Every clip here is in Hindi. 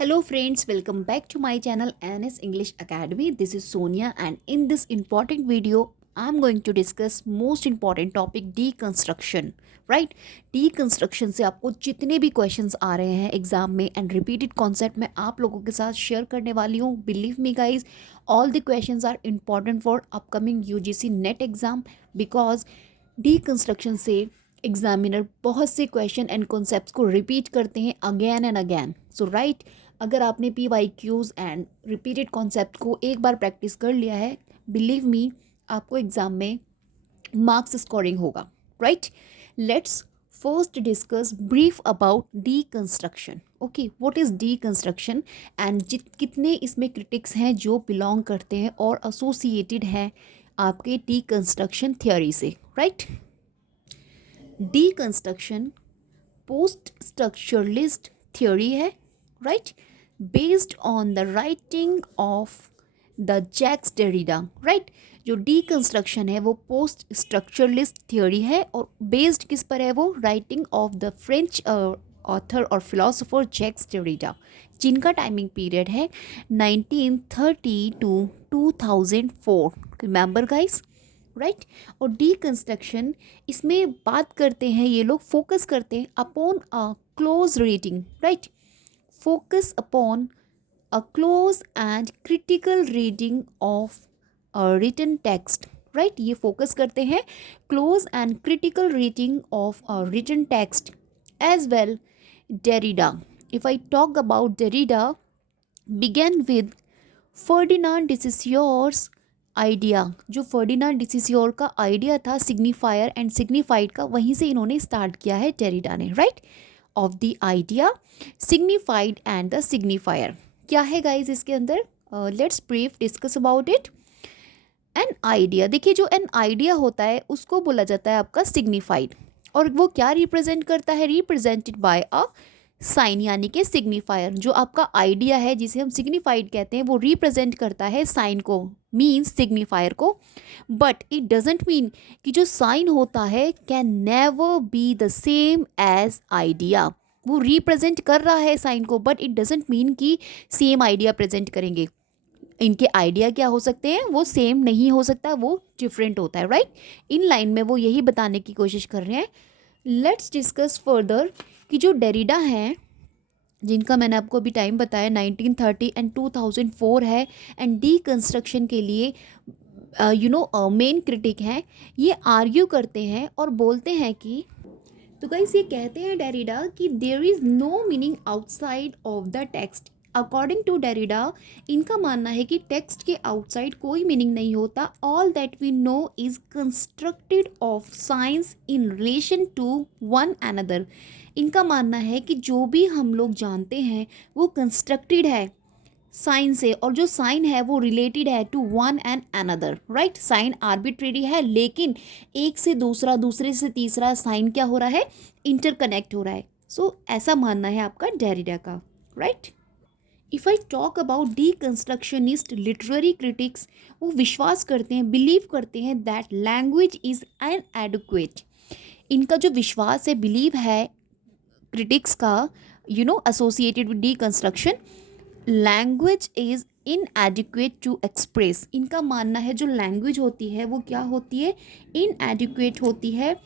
Hello friends, welcome back to my channel NS English Academy. This is Sonia and in this important video I'm going to discuss most important topic deconstruction. Right? Deconstruction से आपको जितने भी questions आ रहे हैं एग्जाम में एंड रिपीटेड कॉन्सेप्ट मैं आप लोगों के साथ शेयर करने वाली हूँ. Believe me guys, all the questions are important for upcoming UGC NET exam because deconstruction से एग्जामिनर बहुत से क्वेश्चन एंड कॉन्सेप्ट्स को रिपीट करते हैं again and again. So right, अगर आपने P Y Qs and repeated concept को एक बार प्रैक्टिस कर लिया है, बिलीव मी आपको एग्ज़ाम में मार्क्स स्कोरिंग होगा. Right, let's first discuss brief about deconstruction. Okay, what is deconstruction and कितने इसमें क्रिटिक्स हैं जो बिलोंग करते हैं और एसोसिएटेड हैं आपके डीकंस्ट्रक्शन थियोरी से. Right, deconstruction post structuralist theory है. Right, based on the writing of the Jacques Derrida. Right, जो डीकंस्ट्रक्शन है वो पोस्ट स्ट्रक्चरलिस्ट थियोरी है और बेस्ड किस पर है? वो writing of the French author और फिलोसोफर जैक्स डेरिडा, जिनका टाइमिंग पीरियड है 1930 टू 2004. Remember guys. राइट, और डीकंस्ट्रक्शन इसमें बात करते हैं, ये लोग फोकस करते हैं upon a close reading. Right, focus upon a close and critical reading of a written text. Right, ये focus करते हैं close and critical reading of a written text as well. Derrida, if I talk about Derrida, began with Ferdinand de Saussure's idea. जो फर्डिनांड de Saussure का आइडिया था सिग्निफायर एंड सिग्निफाइड का, वहीं से इन्होंने स्टार्ट किया है डेरिडा ने. Right, of the idea, signified and the signifier. क्या है गाइज इसके अंदर? Let's brief discuss about it. An idea, देखिए जो एन आइडिया होता है उसको बोला जाता है आपका सिग्निफाइड, और वो क्या रिप्रेजेंट करता है? रिप्रेजेंटेड बाय अ साइन, यानी कि सिग्निफायर. जो आपका आइडिया है जिसे हम सिग्निफाइड कहते हैं वो रिप्रेजेंट करता है साइन को, मीन्स सिग्निफायर को. बट इट डजेंट मीन कि जो साइन होता है can never be the same as idea. वो रिप्रेजेंट कर रहा है साइन को, बट इट डजेंट मीन कि सेम आइडिया प्रेजेंट करेंगे. इनके आइडिया क्या हो सकते हैं? वो सेम नहीं हो सकता, वो डिफरेंट होता है. राइट, इन लाइन में वो यही बताने की कोशिश कर रहे हैं. लेट्स डिस्कस फर्दर कि जो डेरिडा हैं, जिनका मैंने आपको अभी टाइम बताया 1930 एंड 2004 है, एंड डीकंस्ट्रक्शन के लिए मेन क्रिटिक हैं. ये आर्ग्यू करते हैं और बोलते हैं कि, तो गाइस ये कहते हैं डेरिडा कि there is no meaning outside of the text. According to Derrida, इनका मानना है कि टेक्स्ट के आउटसाइड कोई मीनिंग नहीं होता. All that we know is constructed of signs in relation to one another. इनका मानना है कि जो भी हम लोग जानते हैं वो कंस्ट्रक्टेड है साइन से, और जो साइन है वो रिलेटेड है to one and another. Right, sign arbitrary है, लेकिन एक से दूसरा, दूसरे से तीसरा साइन क्या हो रहा है? इंटरकनेक्ट हो रहा है. सो ऐसा मानना है आपका डेरिडा का. Right, if I talk about deconstructionist literary critics, वो विश्वास करते हैं, बिलीव करते हैं दैट लैंग्वेज इज़ अनएडुक्वेट. इनका जो विश्वास है, बिलीव है क्रिटिक्स का, associated with deconstruction, language is inadequate to express. इनका मानना है जो लैंग्वेज होती है वो क्या होती है? इनएडिक्वेट होती है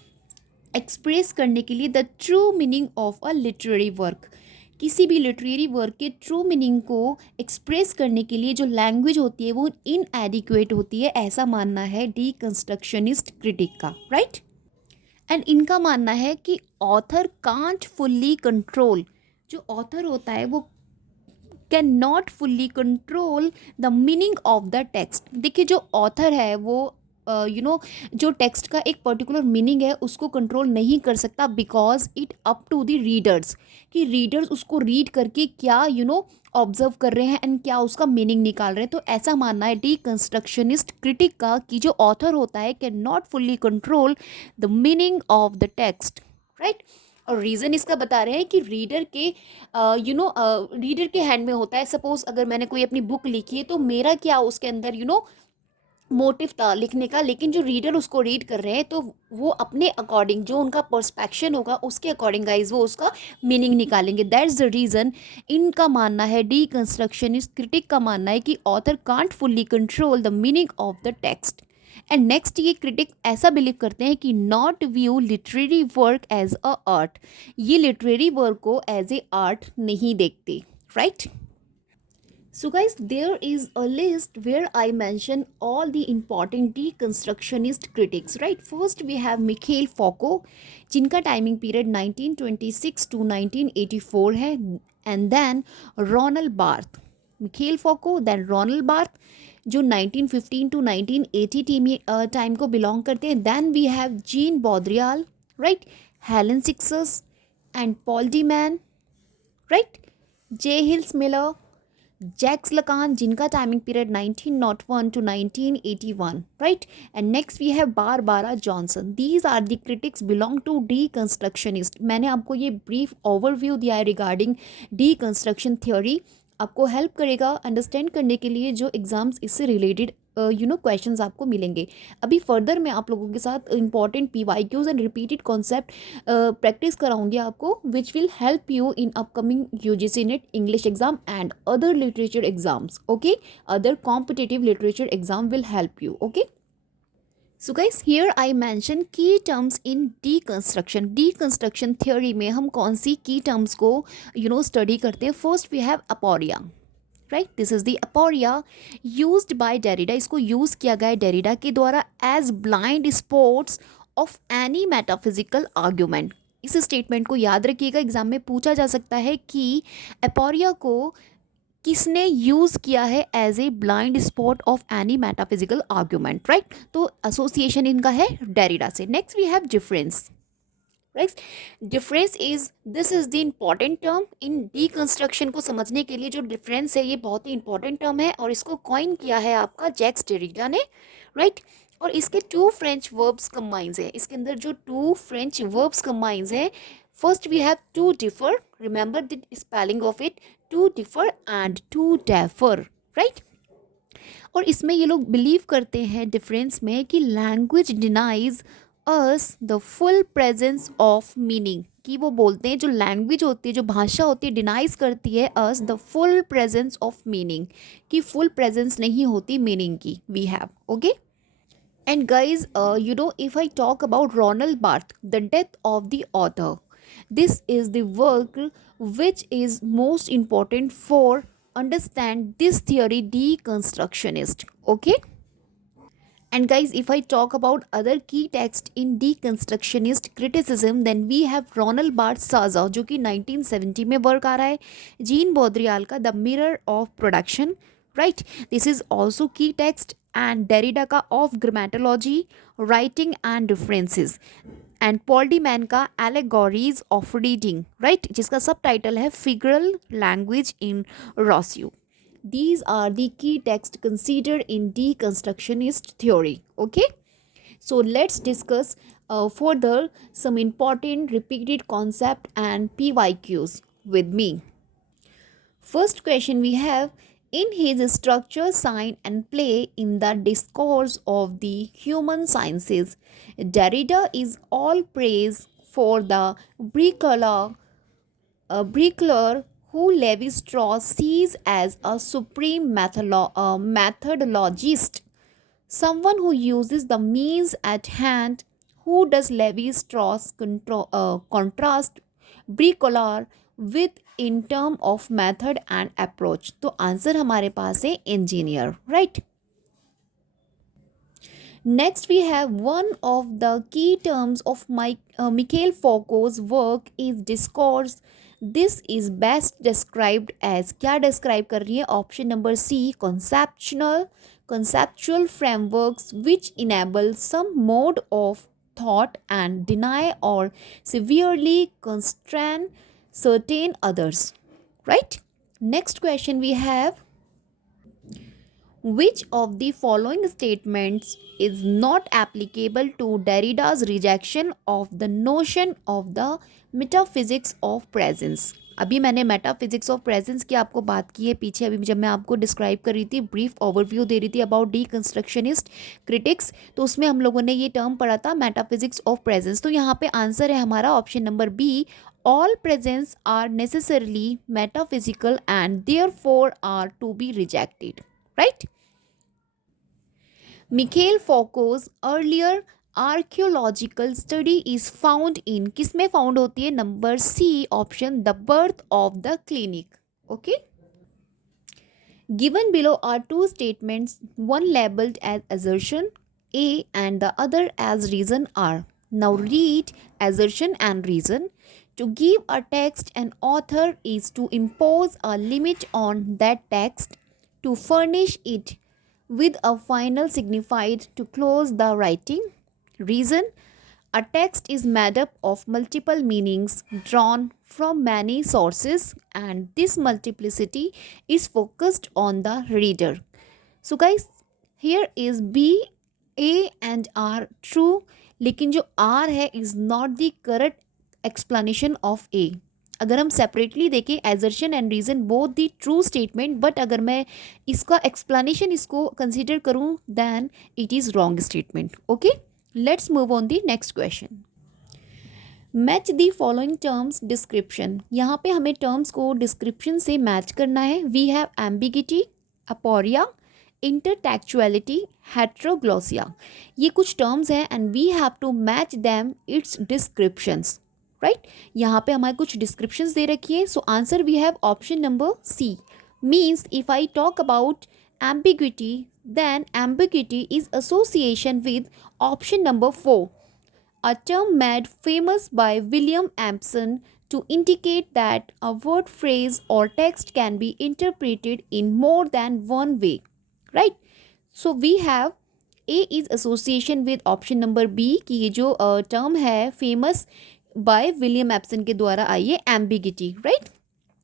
एक्सप्रेस करने के लिए the true meaning of a literary work. किसी भी लिटरेरी वर्क के ट्रू मीनिंग को एक्सप्रेस करने के लिए जो लैंग्वेज होती है वो इनएडिक्वेट होती है, ऐसा मानना है डीकंस्ट्रक्शनिस्ट क्रिटिक का. राइट, एंड इनका मानना है कि ऑथर कांट फुल्ली कंट्रोल, जो ऑथर होता है वो can not fully control the meaning of the text. देखिए जो ऑथर है वो जो टेक्स्ट का एक पर्टिकुलर मीनिंग है उसको कंट्रोल नहीं कर सकता, because it up to the readers, कि रीडर्स उसको रीड करके क्या ऑब्जर्व कर रहे हैं एंड क्या उसका मीनिंग निकाल रहे हैं. तो ऐसा मानना है डीकंस्ट्रक्शनिस्ट क्रिटिक का कि जो ऑथर होता है can not fully control the meaning of the text. Right, और रीज़न इसका बता रहे हैं कि रीडर के रीडर के हैंड में होता है. सपोज अगर मैंने कोई अपनी बुक लिखी है तो मेरा क्या उसके अंदर मोटिव था लिखने का, लेकिन जो रीडर उसको रीड कर रहे हैं तो वो अपने अकॉर्डिंग, जो उनका पर्सपेक्शन होगा उसके अकॉर्डिंग गाइज वो उसका मीनिंग निकालेंगे। दैट्स द रीज़न इनका मानना है, डीकंस्ट्रक्शनिस्ट क्रिटिक का मानना है कि author can't fully control the meaning of the text. And next, ये क्रिटिक ऐसा बिलीव करते हैं कि not view literary work as a art, ये लिटरेरी वर्क को एज ए आर्ट नहीं देखते, right? So guys, there is a list where I mention all the important deconstructionist critics, right? First we have Mikhail Foucault, जिनका टाइमिंग पीरियड 1926 to 1984 है, and then Ronald Barthes, Michel Foucault, then Ronald Barthes जो 1915 to 1980 टाइम को बिलोंग करते हैं। Then we have Jean Baudrillard, right, Helene Cixous and Paul de Man, right, J Hillis Miller, Jacques Lacan, जिनका timing period 1901 to 1981, right? And next we have Barbara Johnson. These are the critics belong to deconstructionist. मैंने आपको ये brief overview दिया है regarding deconstruction theory, आपको हेल्प करेगा अंडरस्टैंड करने के लिए जो एग्जाम्स इससे रिलेटेड क्वेश्चंस आपको मिलेंगे। अभी फर्दर मैं आप लोगों के साथ important PYQs and repeated concept practice कराऊंगी आपको, which will help you in upcoming UGC net English exam and other literature exams, okay, other competitive literature exam will help you, okay. So guys, here I mention key terms in deconstruction. Deconstruction theory में हम कौन सी की टर्म्स को स्टडी करते हैं? First we have aporia, right, this is the aporia used by Derrida. इसको यूज किया गया है डेरिडा के द्वारा as blind spots of any metaphysical argument. इस स्टेटमेंट को याद रखिएगा, एग्जाम में पूछा जा सकता है कि अपोरिया को किसने यूज किया है as a blind spot of any metaphysical argument, right? तो एसोसिएशन इनका है डेरिडा से। Next we have difference, right. Difference is, this is the important term in deconstruction को समझने के लिए। जो डिफरेंस है ये बहुत ही इंपॉर्टेंट टर्म है और इसको कॉइन किया है आपका जैक्स डेरिडा ने, राइट। और इसके टू फ्रेंच वर्ब्स कंबाइंस है, इसके अंदर जो टू फ्रेंच वर्ब्स कंबाइंस है, first we have to differ, remember the spelling of it, to differ and to defer, right. और इसमें ये लोग बिलीव करते हैं डिफरेंस में कि language denies us the full presence of meaning, कि वो बोलते हैं जो लैंग्वेज होती है, जो भाषा होती है, डिनाइज करती है us the full presence of meaning, कि फुल प्रेजेंस नहीं होती मीनिंग की, we have, okay. And guys, if I talk about Ronald Barthes, The Death of the Author, this is the work which is most important for understand this theory deconstructionist, okay. And guys, if I talk about other key text in deconstructionist criticism, then we have Ronald Barthes Saza, जो कि 1970 में वर्क आ रहा है, जीन बॉद्रियाल का the mirror of production, right, this is also key text, and Derrida का of grammatology, writing and differences, and Paul de Man का एलेगोरीज ऑफ रीडिंग, राइट, जिसका सब टाइटल है figural language in Rousseau. These are the key texts considered in deconstructionist theory, okay. So let's discuss further some important repeated concept and PYQs with me. First question we have, in his structure, sign and play in the discourse of the human sciences, Derrida is all praise for the bricklayer who Levi-Strauss sees as a supreme methodologist, someone who uses the means at hand. Who does Levi-Strauss contrast bricklayer with in term of method and approach? तो आंसर हमारे पास है engineer, right? Next, we have one of the key terms of Mikhail Foucault's work is discourse. This is best described as, क्या describe कर रही है? Option number C, conceptual frameworks which enable some mode of thought and deny or severely constrain certain others, right? Next question we have, which of the following statements is not applicable to Derrida's rejection of the notion of the metaphysics of presence? अभी मैंने मेटाफिजिक्स ऑफ प्रेजेंस की आपको बात की है पीछे, अभी जब मैं आपको डिस्क्राइब कर रही थी, ब्रीफ ओवरव्यू दे रही थी अबाउट डीकंस्ट्रक्शनिस्ट क्रिटिक्स, तो उसमें हम लोगों ने ये टर्म पढ़ा था मेटाफिजिक्स ऑफ प्रेजेंस। तो यहाँ पे आंसर है हमारा option number B, all presence are necessarily metaphysical and therefore are to be rejected, right. Michel Foucault's earlier archaeological study is found in, किसमें फाउंड होती है, number C option, the birth of the clinic. Okay, given below are two statements, one labeled as assertion A and the other as reason R. Now read assertion and reason. To give a text an author is to impose a limit on that text, to furnish it with a final signified to close the writing. Reason, a text is made up of multiple meanings drawn from many sources, and this multiplicity is focused on the reader. So guys, here is B, A and R true, लेकिन जो R है is not the correct explanation of A. अगर हम सेपरेटली देखें, assertion and reason both the true statement, but अगर मैं इसका एक्सप्लेनेशन इसको कंसिडर करूँ then it is wrong statement. Okay, let's move on the next question. Match the following terms description. यहाँ पे हमें टर्म्स को डिस्क्रिप्शन से मैच करना है। We have ambiguity, aporia, intertextuality, heteroglossia. ये कुछ टर्म्स हैं and we have to match them its descriptions, right. यहाँ पे हमारे कुछ डिस्क्रिप्शंस दे रखी है। So answer we have option number C. Means if I talk about ambiguity, then ambiguity is association with option number 4, a term made famous by William Ampson to indicate that a word, phrase or text can be interpreted in more than one way, right? So we have A is association with option number B कि ये जो term है famous by William Ampson के द्वारा आई है, ambiguity, right?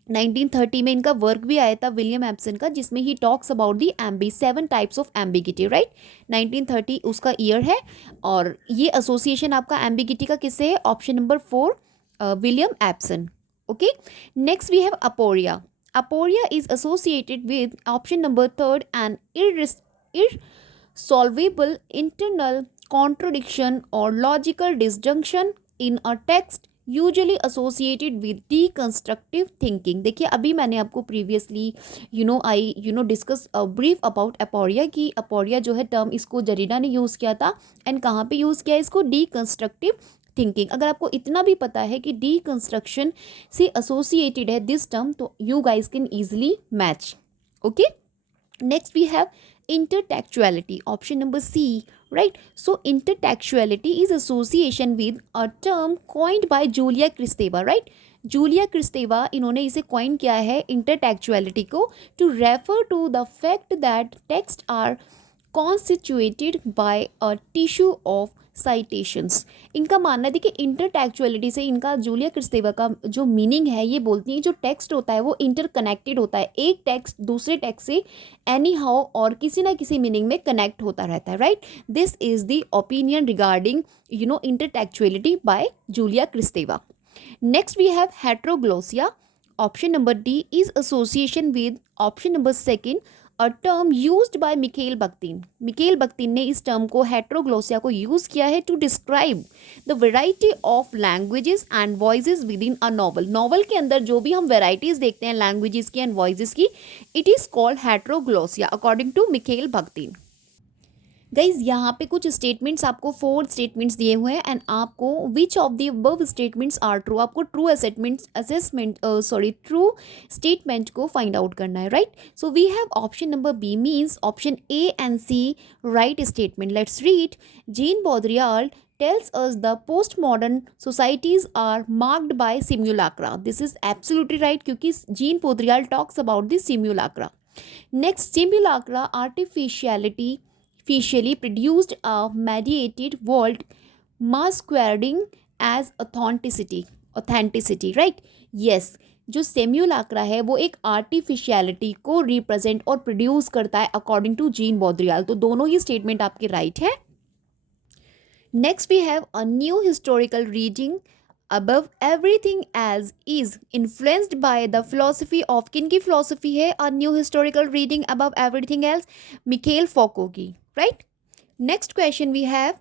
1930 में इनका वर्क भी आया था विलियम एप्सन का, जिसमें ही टॉक्स अबाउट दी एम्बी 7 टाइप्स ऑफ एम्बिगिटी, राइट। 1930 उसका ईयर है और ये एसोसिएशन आपका एम्बिगिटी का किससे है, option number 4 William Empson. Okay, next we have aporia. Aporia is associated with option number 3 and irresolvable internal contradiction or logical disjunction in a text usually associated with deconstructive thinking. देखिए अभी मैंने आपको previously discuss brief about aporia की, अपोरिया जो है टर्म इसको जरीडा ने यूज़ किया था एंड कहाँ पे यूज़ किया इसको, डीकंस्ट्रक्टिव थिंकिंग। अगर आपको इतना भी पता है कि डीकंस्ट्रक्शन से एसोसिएटेड है दिस टर्म, तो you guys can easily match. Okay, next we have intertextuality, option number C, right? So intertextuality is association with a term coined by Julia Kristeva, right? Julia Kristeva इन्होंने इसे coin किया है intertextuality को to refer to the fact that texts are constituted by a tissue of citations. इनका मानना है कि इंटरटेक्चुअलिटी से इनका जूलिया क्रिस्तेवा का जो मीनिंग है, ये बोलती है जो टेक्स्ट होता है वो इंटरकनेक्टेड होता है, एक टेक्स्ट दूसरे टेक्स्ट से एनी हाउ और किसी ना किसी मीनिंग में कनेक्ट होता रहता है, right. This is the opinion regarding intertextuality by Julia Kristeva. Next we have heteroglossia, option number D is association with option number 2 a term used by Mikhail Bakhtin. Mikhail Bakhtin ने इस टर्म को हेट्रोग्लोसिया को यूज़ किया है to describe the variety of languages and voices within a novel. Novel के अंदर जो भी हम वेराइटीज़ देखते हैं लैंग्वेजेस की एंड वॉइसेस की, it is called heteroglossia according to Mikhail Bakhtin. Guys यहाँ पे कुछ स्टेटमेंट्स आपको 4 स्टेटमेंट्स दिए हुए हैं एंड आपको which of the above statements are true, आपको ट्रू ट्रू स्टेटमेंट को फाइंड आउट करना है, right. So we have option number B means option A and C right statement. Let's read. Jean Baudrillard tells us the postmodern societies are marked by simulacra. This is absolutely right क्योंकि gene बोद्रियाल talks about the simulacra. Next, simulacra artificially produced a mediated world masquerading as authenticity, right? Yes, जो सेम्यूलाक्रा है वो एक आर्टिफिशियलिटी को रिप्रेजेंट और प्रोड्यूस करता है अकॉर्डिंग टू जीन बॉद्रियाल। तो दोनों ही स्टेटमेंट आपके राइट है। Next we have a new historical reading above everything else is influenced by the philosophy of किन की philosophy है a new historical reading above everything else Mikhail Foucault की right. Next question we have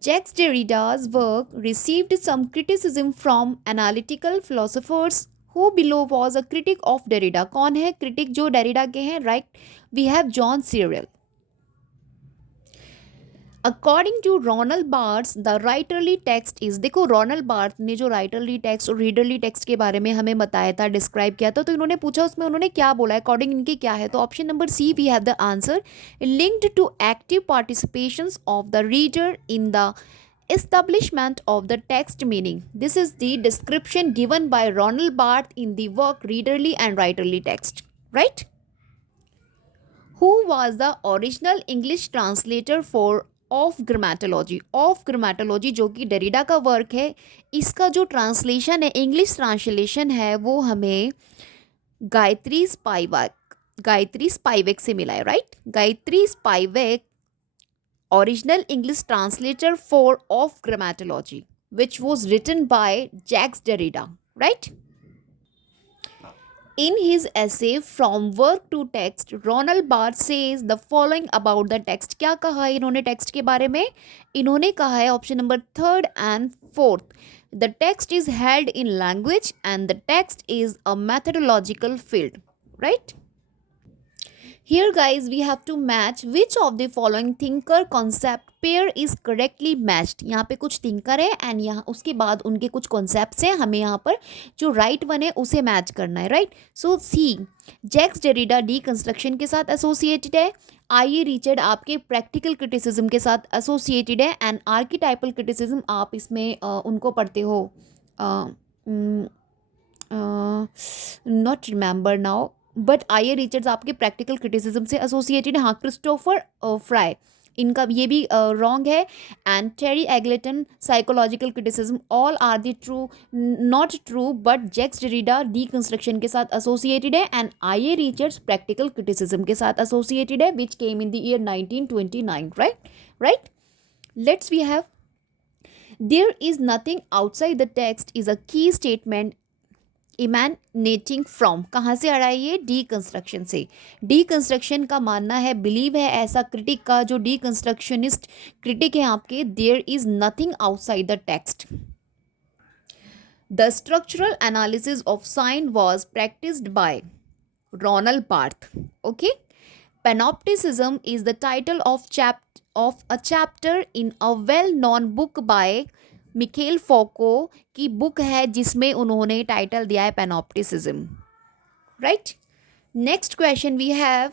Jacques Derrida's work received some criticism from analytical philosophers. Who below was a critic of Derrida? कौन है critic जो Derrida के हैं? Right, we have John Searle. According to Roland Barthes the writerly text is, देखो रोनल बार्ट ने जो राइटरली टेक्स्ट और रीडरली टेक्स्ट के बारे में हमें बताया था, डिस्क्राइब किया था, तो इन्होंने पूछा उसमें उन्होंने क्या बोला, अकॉर्डिंग इनके क्या है, तो option number C we have the answer linked to active participation of the reader in the establishment of the text meaning. This is the description given by Ronald Barthes in the work readerly and writerly text, right? Who was the original English translator for of grammatology? Of grammatology जो कि डेरिडा का वर्क है, इसका जो ट्रांसलेशन है, इंग्लिश ट्रांसलेशन है, वो हमें गायत्री स्पाइवेक से मिला है, right? Gayatri Spivak original English translator for of grammatology which was written by Jacques Derrida, right? In his essay From Work to Text, Ronald Barthes says the following about the text. क्या कहा है इन्होंने टेक्स्ट के बारे में? इन्होंने कहा है option number 3rd and 4th. The text is held in language and the text is a methodological field. Right? Here guys we have to match which of the following thinker concept pair is correctly matched. यहाँ पे कुछ thinker है एंड यहाँ उसके बाद उनके कुछ concepts हैं, हमें यहाँ पर जो right one है उसे मैच करना है, राइट? सो सी जैक्स डेरिडा डीकंस्ट्रक्शन के साथ एसोसिएटेड है, आई रिचर्ड आपके प्रैक्टिकल क्रिटिसिज्म के साथ एसोसिएटेड है एंड आर्किटाइपल क्रिटिसिज्म आप इसमें उनको पढ़ते हो, not remember now but I Richards आपके प्रैक्टिकल क्रिटिसिज्म से एसोसिएटेड है. हाँ, क्रिस्टोफर फ्राई इनका ये भी रॉन्ग है and Terry Eagleton psychological criticism, all are the true not true but Jacques Derrida deconstruction के साथ एसोसिएटेड है and I Richards practical criticism के साथ एसोसिएटेड है which came in the year 1929, right. Let's we have there is nothing outside the text is अ की स्टेटमेंट इमैनेटिंग फ्रॉम, कहाँ से आ रहा है ये? डीकंस्ट्रक्शन से. डीकंस्ट्रक्शन का मानना है, बिलीव है ऐसा क्रिटिक का, जो डीकंस्ट्रक्शनिस्ट क्रिटिक है आपके, there is nothing outside the text. The structural analysis of sign was practised by Ronald Barthes. Okay, panopticism is the title of a chapter in a well known book by Michel Foucault की बुक है जिसमें उन्होंने टाइटल दिया है panopticism, right. Next question we have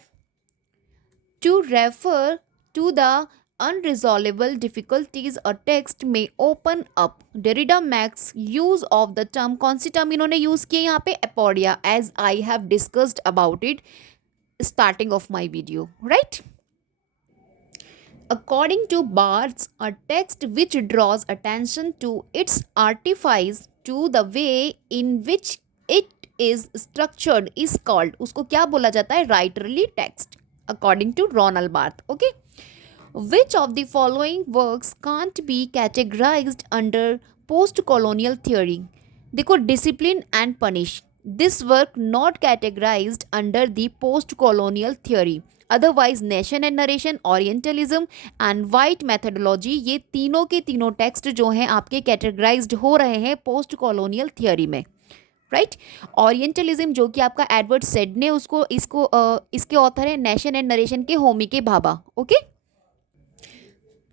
to refer to the unresolvable difficulties a text may open up. Derrida makes use of the term, कौन सी term इन्होंने यूज किया यहाँ पे? aporia, as I have discussed about it starting of my video, right? According to Barthes, a text which draws attention to its artifice to the way in which it is structured is called, उसको क्या बोला जाता है? Writerly text, according to Ronald Barthes. Okay, which of the following works can't be categorized under post-colonial theory? देखो, discipline and punish. This work not categorized under the post-colonial theory. Otherwise nation and narration, orientalism and white methodology, ये तीनों के तीनों टेक्स्ट जो हैं आपके कैटेगराइज्ड हो रहे हैं पोस्ट कॉलोनियल थियोरी में, राइट. ओरिएंटलिज्म जो कि आपका एडवर्ड सेड ने इसके ऑथर है नेशन एंड नरेशन के Homi K Bhabha. Okay,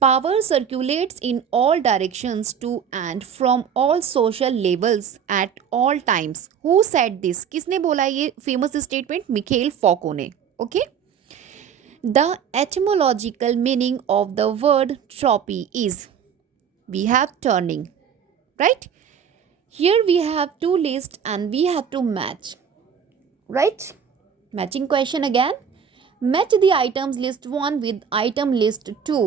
power circulates in all directions to and from all social levels at all times. Who said this? किसने बोला ये फेमस स्टेटमेंट? मिखेल फोको ने. ओके, the etymological meaning of the word tropy is, we have turning, right? Here we have two lists and we have to match, right? Matching question again. Match the items list 1 with item list 2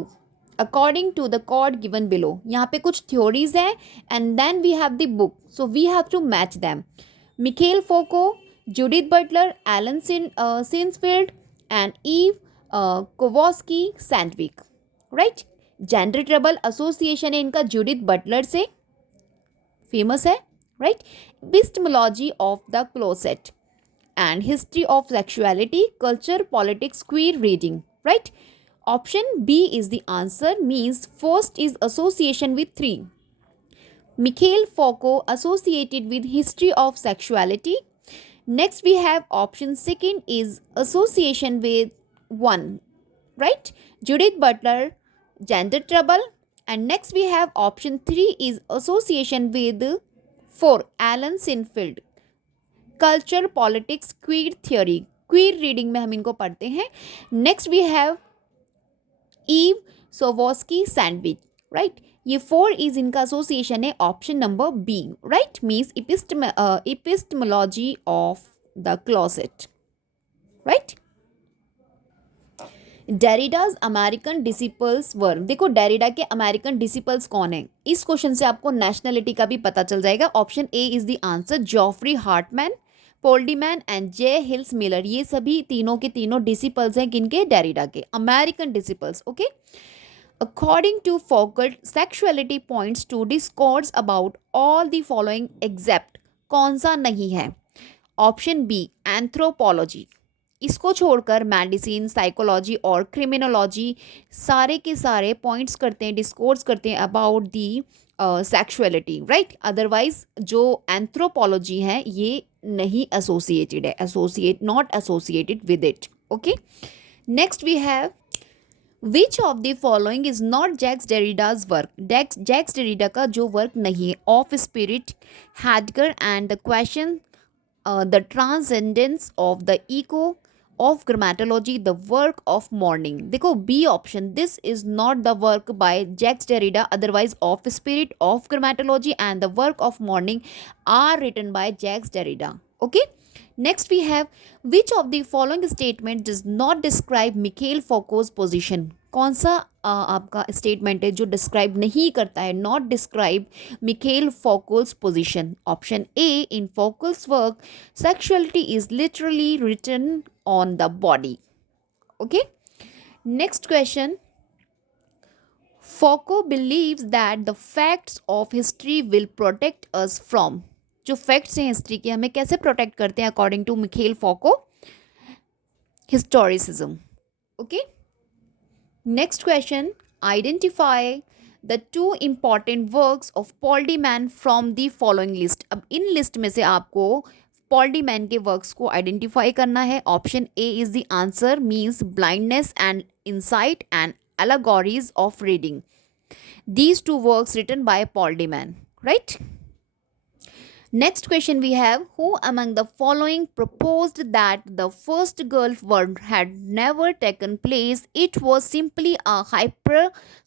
according to the code given below. यहाँ पे कुछ theories हैं and then we have the book, so we have to match them. Mikhail Foucault, Judith Butler, Alan Sinsfield and Eve Kosofsky Sedgwick, right. Gender trouble association है इनका जूडिथ बटलर से फेमस है, राइट. Epistemology of the closet and history of sexuality, culture, politics, queer reading, right? Option B is the answer, means first is association with 3. Mikhail Foucault associated with history of sexuality. Next we have option second is association with 1, right? Judith Butler, gender trouble. And next we have option 3 is association with 4, Alan Sinfield, culture politics queer theory. Queer reading में हम इनको पढ़ते हैं. नेक्स्ट वी हैव ईव सोवोस्की सैंडविच, राइट. ये 4 इज इनका एसोसिएशन है. Option number B, right, means epistemology of the closet, right. Derrida's American disciples were. देखो डेरिडा के अमेरिकन डिसिपल्स कौन है, इस क्वेश्चन से आपको नेशनलिटी का भी पता चल जाएगा. Option A is the answer, Geoffrey Hartman, Paul de Man and J Hillis Miller. ये सभी तीनों के तीनों डिसिपल्स हैं किनके, डेरिडा के, American disciples. Okay. According to Foucault, sexuality points to discords about all the following except. कौन सा नहीं है. Option B anthropology. इसको छोड़कर मेडिसिन, साइकोलॉजी और क्रिमिनोलॉजी सारे के सारे पॉइंट्स करते हैं, डिस्कोर्स करते हैं about the sexuality, right. Otherwise जो एंथ्रोपोलॉजी है ये नहीं एसोसिएटेड है, not associated with it. Okay. Next we have which of the following is not Jacques Derrida's work. Jacques Derrida का जो वर्क नहीं है, of spirit, Heidegger and the question, the transcendence of the ego, of gramatology, the work of mourning. देखो B option, this is not the work by Jacques Derrida, otherwise of spirit, of grammatology and the work of mourning are written by Jacques Derrida. Okay. Next we have which of the following statement does not describe Michel Foucault's position. कौन सा आपका स्टेटमेंट है जो डिस्क्राइब नहीं करता है, not describe Michel Foucault's position. Option A, in Foucault's work sexuality is literally written on the body. Okay. Next question. Foucault believes that the facts of history will protect us from. जो facts हैं हिस्ट्री के हमें कैसे प्रोटेक्ट करते हैं according to Michel Foucault, historicism. Okay. Next question. Identify the 2 important works of Paul de Man from the following list. अब इन लिस्ट में से आपको पॉल डी मैन के वर्क्स को आइडेंटिफाई करना है. Option A is the answer, means blindness and insight and allegories of reading. These 2 works written by Paul de Man, right. Next question we have, who among the following proposed that the first Gulf war had never taken place, it was simply a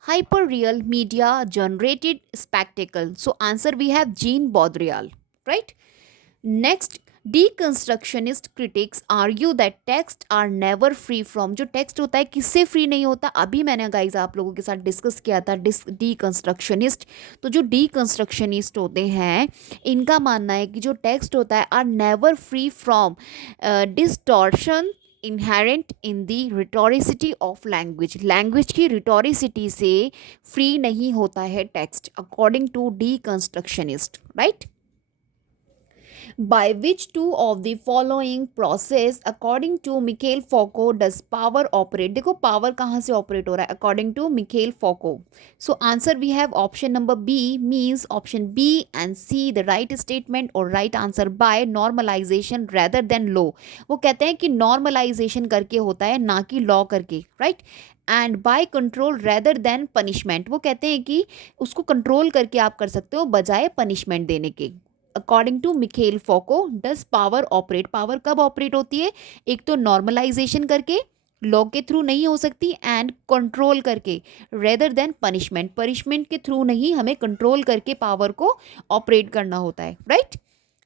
hyper real media generated spectacle. So answer we have Jean Baudrillard, right. Next, deconstructionist critics argue that texts are never free from. जो टेक्स्ट होता है किससे फ्री नहीं होता, अभी मैंने गाइज आप लोगों के साथ डिस्कस किया था डीकंस्ट्रक्शनिस्ट. तो जो डीकंस्ट्रक्शनिस्ट होते हैं इनका मानना है कि जो टेक्स्ट होता है are never free from distortion inherent in the rhetoricity of language. Language की रिटोरिसिटी से फ्री नहीं होता है text according to deconstructionist, right. By which 2 of the following process according to Mikhail Foucault does power operate. देखो power कहाँ से operate हो रहा है according to Mikhail Foucault. So answer we have option number B, means option B and C the right statement or right answer, by normalization rather than law. वो कहते हैं कि normalization करके होता है ना कि law करके, right. And by control rather than punishment. वो कहते हैं कि उसको कंट्रोल करके आप कर सकते हो बजाय पनिशमेंट देने के. According to Michel Foucault does power operate. Power कब ऑपरेट होती है, एक तो नॉर्मलाइजेशन करके, लॉ के थ्रू नहीं हो सकती, एंड कंट्रोल करके रेदर देन पनिशमेंट. पनिशमेंट के थ्रू नहीं, हमें कंट्रोल करके पावर को ऑपरेट करना होता है, right.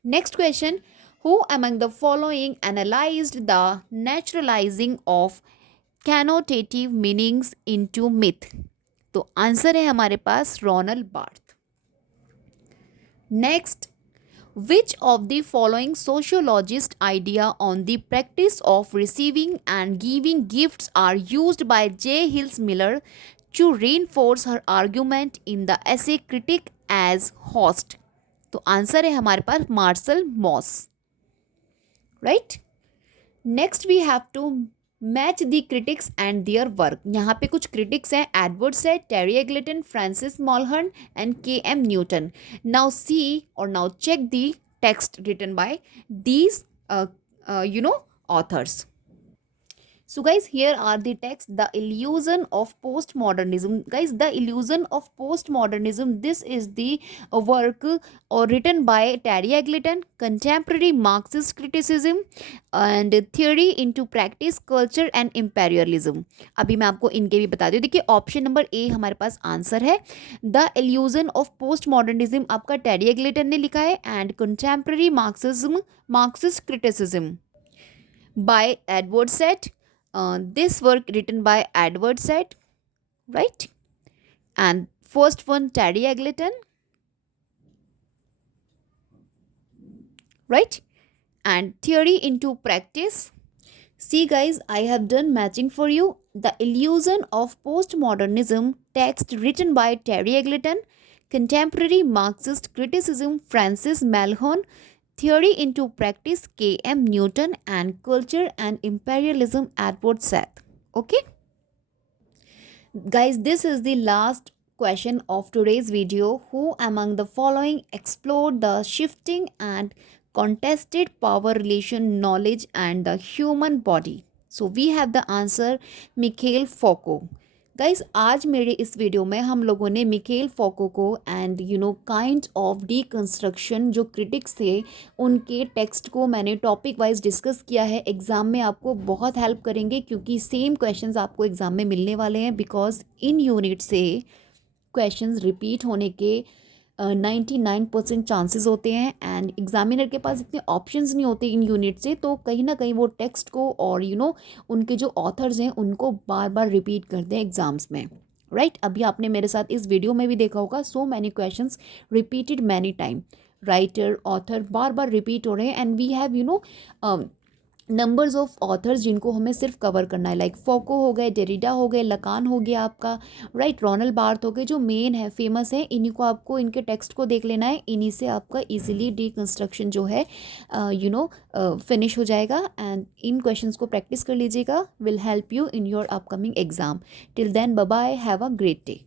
Next question, who among the following analysed the naturalising of connotative meanings into myth. तो आंसर है हमारे पास Roland Barthes. Next, which of the following sociologist idea on the practice of receiving and giving gifts are used by J. Hills Miller to reinforce her argument in the essay Critic as Host. तो आंसर है हमारे पास Marshall Moss, right. Next we have to match the critics and their work. यहाँ पे कुछ क्रिटिक्स हैं, एडवर्ड्स है, Terry Eagleton, Francis Mulhern and K M Newton. Now see और now check the text written by these authors. So guys, here are the text. The illusion of postmodernism. Guys, the illusion of postmodernism, this is the work or written by Terry Eagleton, contemporary Marxist criticism and theory into practice, culture and imperialism. अभी मैं आपको इनके भी बता दूँ। देखिए ऑप्शन नंबर ए हमारे पास आंसर है। The illusion of post modernism आपका टेरी एग्लेटन ने लिखा है and contemporary Marxist criticism by Edward Said. This work written by Edward Said, right? And first one, Terry Eagleton, right? And theory into practice. See guys, I have done matching for you. The Illusion of Postmodernism, text written by Terry Eagleton, contemporary Marxist criticism, Francis Malhorn, theory into practice, K. M. Newton, and culture and imperialism, Edward Said. Okay? Guys, this is the last question of today's video. Who among the following explored the shifting and contested power relation knowledge and the human body? So we have the answer, Mikhail Foucault. Guys आज मेरे इस वीडियो में हम लोगों ने मिखेल फोको को एंड काइंड ऑफ डीकंस्ट्रक्शन जो क्रिटिक्स थे उनके टेक्स्ट को मैंने टॉपिक वाइज डिस्कस किया है। एग्ज़ाम में आपको बहुत हेल्प करेंगे क्योंकि सेम क्वेश्चंस आपको एग्ज़ाम में मिलने वाले हैं बिकॉज इन यूनिट से क्वेश्चंस रिपीट होने के 99% चांसेस होते हैं एंड एग्जामिनर के पास इतने ऑप्शंस नहीं होते इन यूनिट से, तो कहीं ना कहीं वो टेक्स्ट को और उनके जो ऑथर्स हैं उनको बार बार रिपीट करते हैं एग्जाम्स में, राइट। अभी आपने मेरे साथ इस वीडियो में भी देखा होगा, so many questions repeated many time, writer author बार बार रिपीट हो रहे हैं and we have numbers of authors जिनको हमें सिर्फ कवर करना है, लाइक फोको हो गए, डेरिडा हो गए, लकान हो गया आपका, राइट, रोनाल्ड बार्थ हो गए, जो मेन है फेमस है, इन्हीं को आपको इनके टेक्स्ट को देख लेना है। इन्हीं से आपका इजीली डीकंस्ट्रक्शन जो है फिनिश हो जाएगा एंड इन क्वेश्चंस को प्रैक्टिस कर लीजिएगा, will help you in your upcoming exam. Till then bye bye, have a great day.